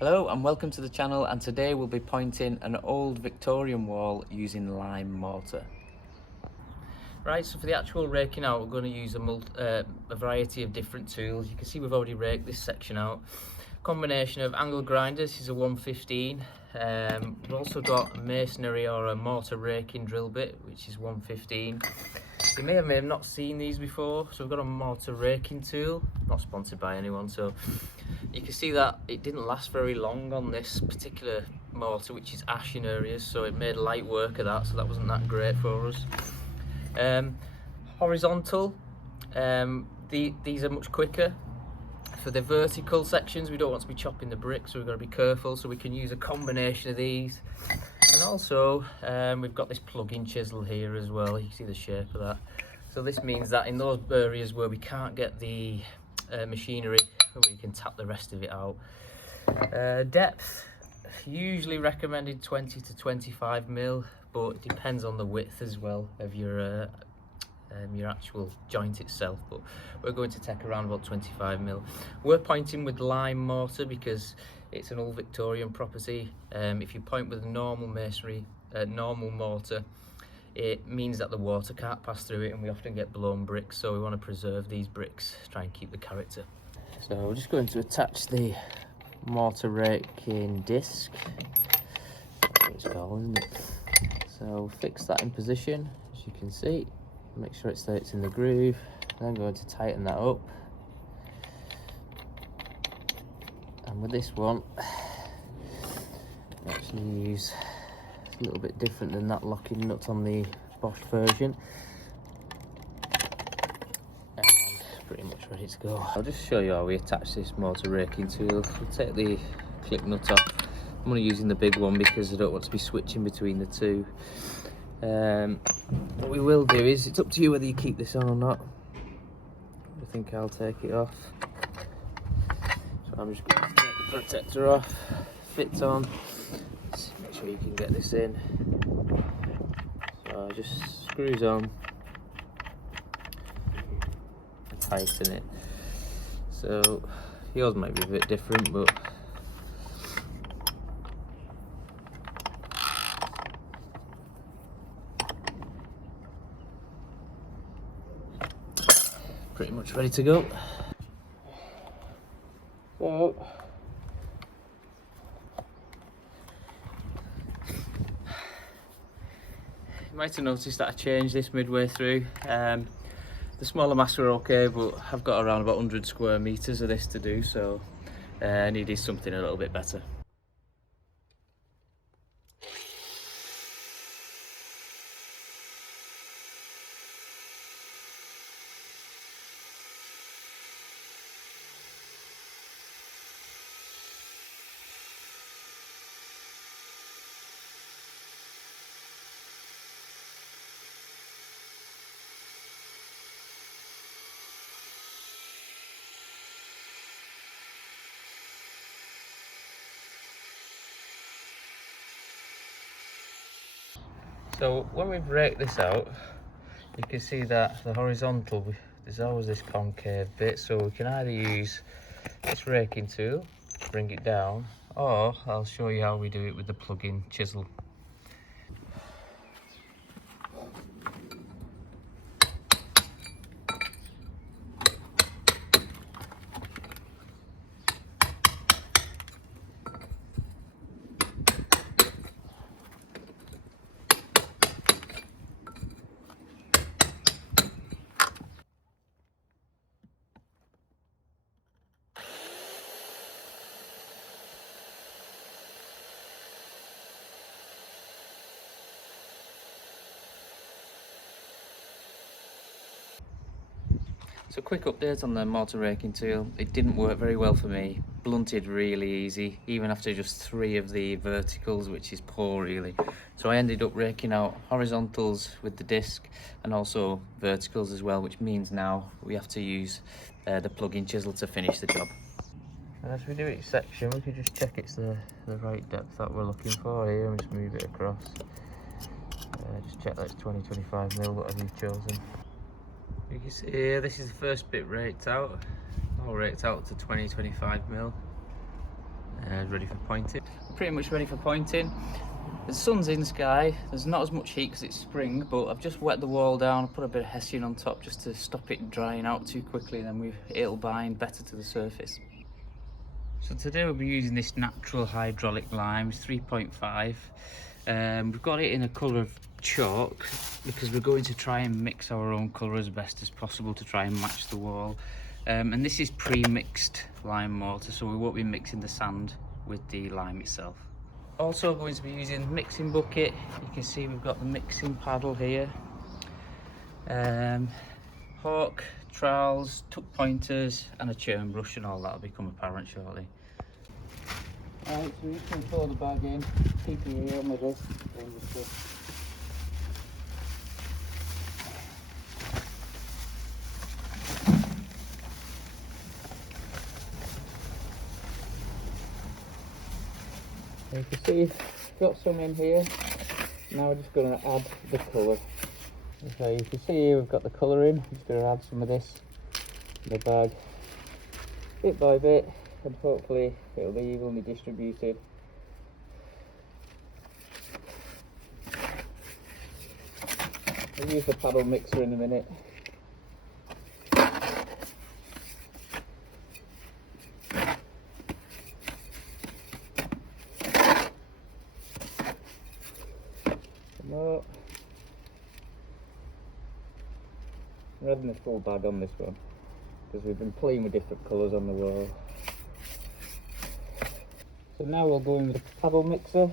Hello and welcome to the channel, and today we'll be pointing an old Victorian wall using lime mortar. Right, so for the actual raking out, we're going to use a variety of different tools. You can see we've already raked this section out. Combination of angle grinders, this is a 115. We've also got a masonry or a mortar raking drill bit, which is 115. You may have not seen these before, so we've got a mortar raking tool, not sponsored by anyone, so you can see that it didn't last very long on this particular mortar, which is ash in areas, so it made light work of that, so that wasn't that great for us. Horizontal, these are much quicker. For the vertical sections, we don't want to be chopping the bricks, so we've got to be careful, so we can use a combination of these. And also we've got this plug-in chisel here as well. You can see the shape of that. So this means that in those areas where we can't get the machinery, we can tap the rest of it out. Depth, usually recommended 20 to 25 mil, but it depends on the width as well of your actual joint itself, but we're going to take around about 25 mil. We're pointing with lime mortar because it's an old Victorian property. If you point with a normal masonry, normal mortar, it means that the water can't pass through it and we often get blown bricks, so we want to preserve these bricks, try and keep the character. So we're just going to attach the mortar raking disc. That's what it's called, isn't it? So fix that in position, as you can see. Make sure it stays in the groove. Then going to tighten that up. And with this one, I actually use a little bit different than that locking nut on the Bosch version. And pretty much ready to go. I'll just show you how we attach this mortar raking tool. We'll take the clip nut off. I'm only using the big one because I don't want to be switching between the two. What we will do is, it's up to you whether you keep this on or not. I think I'll take it off. So I'm just going to take the protector off, fit on, make sure you can get this in. So it just screws on and tighten it. So yours might be a bit different, but pretty much ready to go. So you might have noticed that I changed this midway through. The smaller mass were okay, but I've got around about 100 square meters of this to do, so I needed something a little bit better. So when we've raked this out, you can see that the horizontal, there's always this concave bit, so we can either use this raking tool, bring it down, or I'll show you how we do it with the plug-in chisel. So quick update on the mortar raking tool. It didn't work very well for me. Blunted really easy, even after just 3 of the verticals, which is poor really. So I ended up raking out horizontals with the disc and also verticals as well, which means now we have to use the plug-in chisel to finish the job. And as we do each section, we can just check it's the right depth that we're looking for here and just move it across. Just check that it's 20-25 mil, whatever you've chosen. You can see here, this is the first bit raked out, all raked out to 20-25 mil. ready for pointing. Pretty much ready for pointing. The sun's in sky, there's not as much heat because it's spring, but I've just wet the wall down, put a bit of hessian on top just to stop it drying out too quickly, and then it'll bind better to the surface. So today we'll be using this natural hydraulic lime, it's 3.5. We've got it in a colour of chalk because we're going to try and mix our own colour as best as possible to try and match the wall. And this is pre-mixed lime mortar, so we won't be mixing the sand with the lime itself. Also going to be using the mixing bucket. You can see we've got the mixing paddle here. Hawk, trowels, tuck pointers and a churn brush, and all that will become apparent shortly. Alright, so we're just going to pour the bag in, keep your ear on with this. You can see we've got some in here. Now we're just going to add the colour. Okay, you can see here we've got the colour in. I'm just going to add some of this in the bag, bit by bit, and hopefully it'll be evenly distributed. I'll use the paddle mixer in a minute. No. I'm adding a full bag on this one because we've been playing with different colours on the wall. So now we'll go in with the paddle mixer.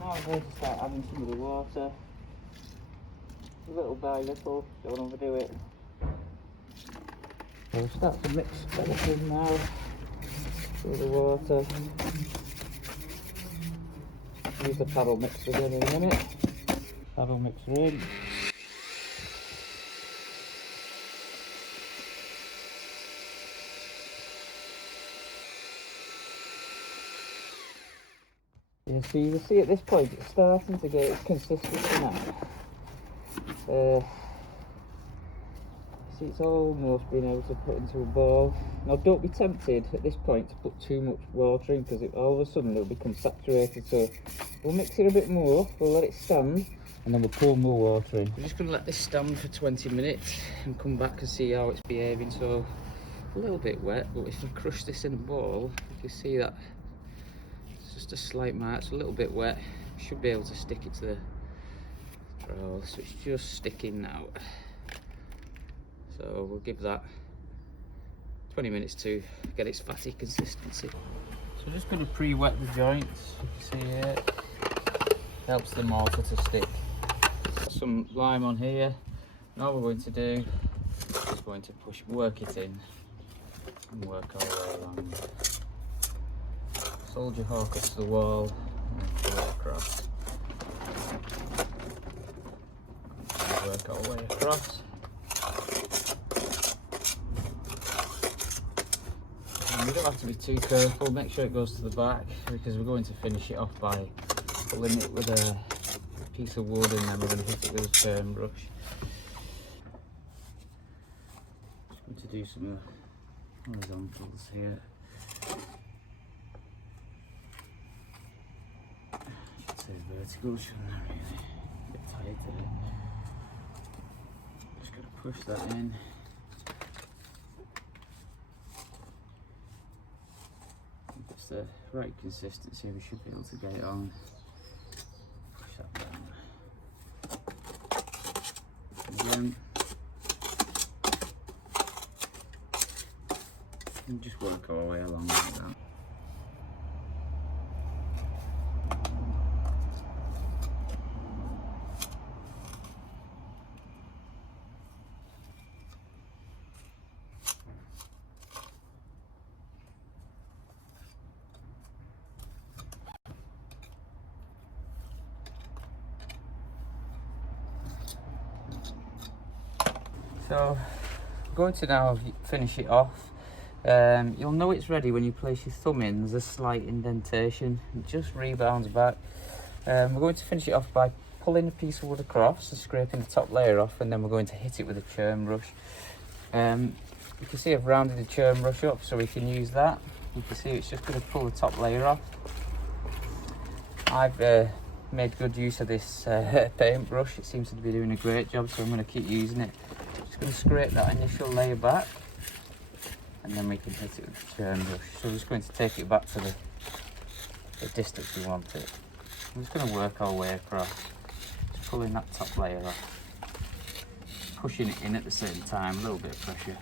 Now I'm going to start adding some of the water, little by little, don't overdo it. So we'll start to mix everything now with the water. Use the paddle mixer again in a minute. Paddle mixer in. Yeah, so you can see at this point it's starting to get its consistency now. See, it's almost being able to put into a ball. Now don't be tempted at this point to put too much water in because all of a sudden it'll become saturated, so we'll mix it a bit more, we'll let it stand and then we'll pour more water in. We're just going to let this stand for 20 minutes and come back and see how it's behaving. So a little bit wet, but if I crush this in a ball you can see that it's just a slight mark, it's a little bit wet. Should be able to stick it to the trowel, so it's just sticking now. So we'll give that 20 minutes to get its fatty consistency. So I'm just going to pre-wet the joints, you can see here. Helps the mortar to stick. Got some lime on here. Now what we're going to do is going to work it in and work our way along. Soldier hawk up to the wall and then pull it across. And work our way across. We don't have to be too careful, make sure it goes to the back because we're going to finish it off by pulling it with a piece of wood and then we're going to hit it with a churn brush. Just going to do some horizontals here. I should say vertical, shouldn't I really? A bit tight there. Just going to push that in. The right consistency, we should be able to get it on. Push that down. Again. And just work our way along like that. So I'm going to now finish it off. You'll know it's ready when you place your thumb in. There's a slight indentation, it just rebounds back. We're going to finish it off by pulling a piece of wood across and scraping the top layer off, and then we're going to hit it with a churn brush. You can see I've rounded the churn brush up so we can use that. You can see it's just going to pull the top layer off. I've made good use of this paintbrush. It seems to be doing a great job, so I'm going to keep using it. Just going to scrape that initial layer back, and then we can hit it with the churn brush. So we're just going to take it back to the distance we want it. I'm just going to work our way across, just pulling that top layer off, pushing it in at the same time, a little bit of pressure.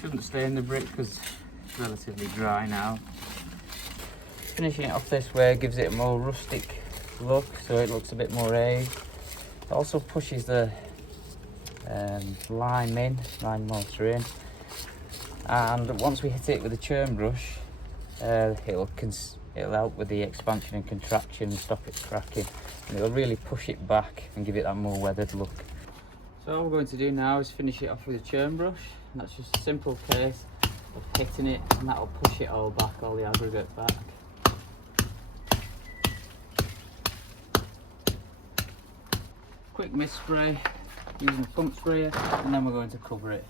Shouldn't stay in the brick because it's relatively dry now. Finishing it off this way gives it a more rustic look, so it looks a bit more aged. It also pushes the lime mortar in, and once we hit it with a churn brush, it'll help with the expansion and contraction and stop it cracking, and it'll really push it back and give it that more weathered look. So all we're going to do now is finish it off with a churn brush, and that's just a simple case of hitting it, and that'll push it all back, all the aggregate back. Quick mist spray using a pump sprayer, and then we're going to cover it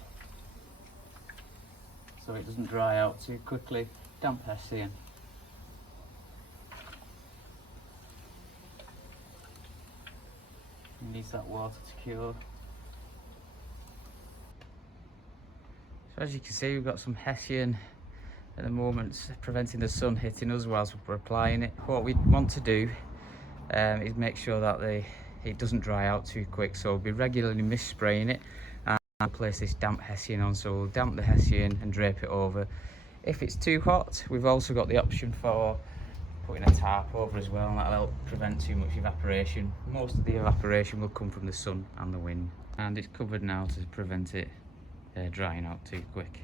so it doesn't dry out too quickly. Damp hessian. It needs that water to cure. So as you can see, we've got some hessian at the moment, preventing the sun hitting us whilst we're applying it. What we want to do is make sure that it doesn't dry out too quick, so we'll be regularly mist spraying it, and I'll place this damp hessian on, so we'll damp the hessian and drape it over. If it's too hot, we've also got the option for putting a tarp over as well, and that'll help prevent too much evaporation. Most of the evaporation will come from the sun and the wind, and it's covered now to prevent it drying out too quick.